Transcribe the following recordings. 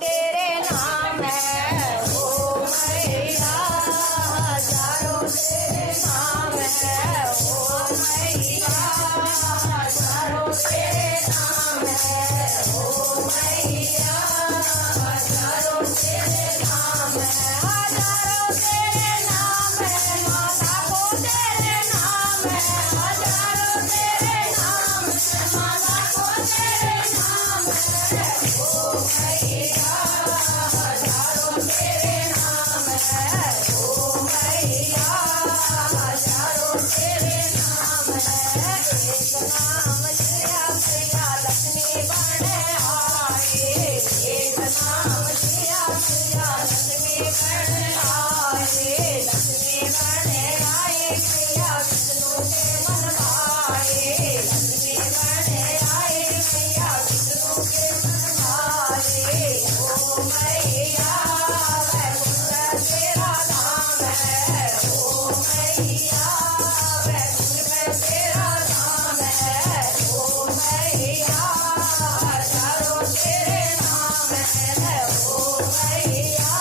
तेरे नाम है ओ मैया, हजारों तेरे नाम है ओ मैया, हजारों तेरे नाम है ओ मैया, हजारों तेरे नाम है, हजारों तेरे नाम है, माता को तेरे नाम है, हजारों तेरे नाम है, माता को तेरे नाम है ओ मैया, हजारों तेरे नाम है ओ मैया, हजारों तेरे नाम है। एक नाम लिया मैया लक्ष्मी बन आए, एक नाम लिया मैया लक्ष्मी बन आए, लक्ष्मी बन आए मैया विष्णु के मन भाए, लक्ष्मी बन आए मैया विष्णु के मन भाए ओ मैया, वैकुंठ तेरा धाम है ओ मैया, वैकुंठ तेरा धाम है ओ मैया, हजारों तेरे नाम है ओ मैया,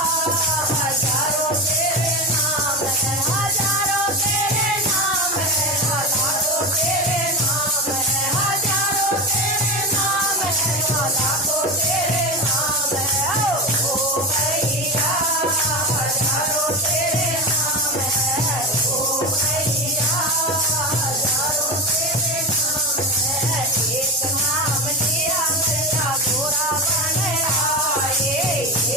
हजारों तेरे नाम है, हजारों तेरे नाम है, हजारों तेरे नाम है, हजारों तेरे नाम है, लाखों तेरे नाम है ओ मैया, हजारों तेरे नाम है ओ मैया, हजारों तेरे नाम है। एक नाम लिया मैया गोरा बन आए,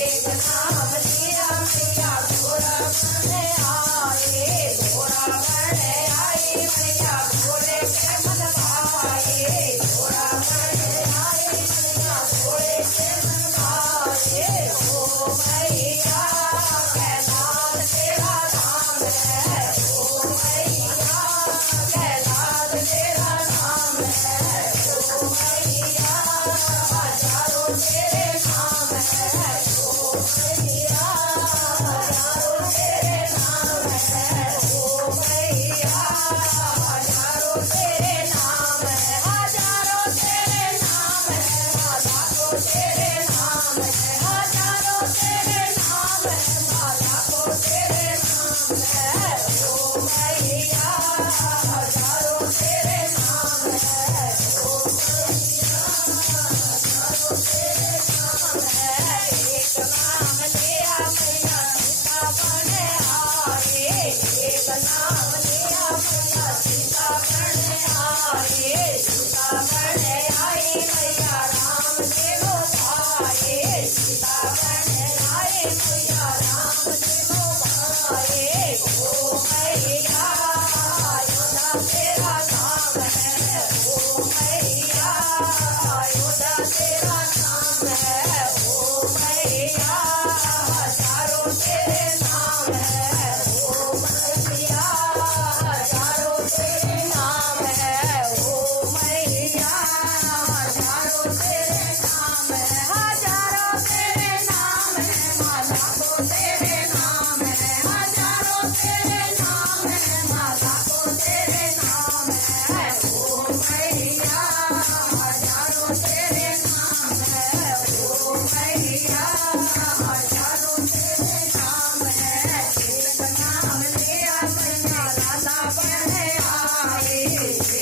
एक नाम लिया मैया गोरा बन आए, गोरा बन आए मैया गोरे के मन भाए, गोरा बन आए मैया गोरे के मन भाए ओ मैया, कैलाश तेरा नाम है ओ मैया, कैलाश तेरा नाम है ओ मैया, हजारों तेरे नाम है ओ मैया, हजारों तेरे नाम है ओ मैया, हजारों तेरे नाम है, हजारों तेरे नाम है, लाखों तेरे नाम है, हजारों तेरे नाम है, लाखों तेरे नाम है ओ मैया, हजारों तेरे नाम है ओ मैया, हजारों तेरे नाम है। एक नाम लिया मैया सीता बन आए, एक नाम लिया मैया सीता बन आए, सीता बन आई मैया राम के गोसाए, सीता बन आई मैया राम के गोसाए ओ मैया, अयोध्या तेरा नाम है ओ मैया, अयोध्या तेरा नाम है ओ मैया, हजारों तेरे नाम है ओ मैया, हजारों तेरे नाम है ओ मैया, हजारों तेरे नाम है, हजारों तेरे नाम है, माता को तेरे नाम है, हजारों तेरे नाम है, माता को तेरे नाम है ओ मैया, हजारों तेरे नाम है ओ मैया, हजारों तेरे नाम है। एक नाम लिया मैया राधा बन आए,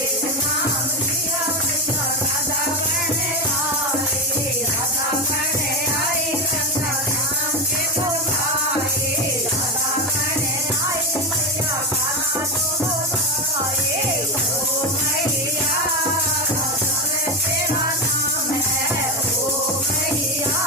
एक नाम लिया मैया राधा बन आए, राधा बन आई गंगा राम के गोसाए, राधा बन आई मैया कान्हा को गोसाए ओ मैया, राधा तेरा नाम है ओ मैया,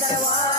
दरबार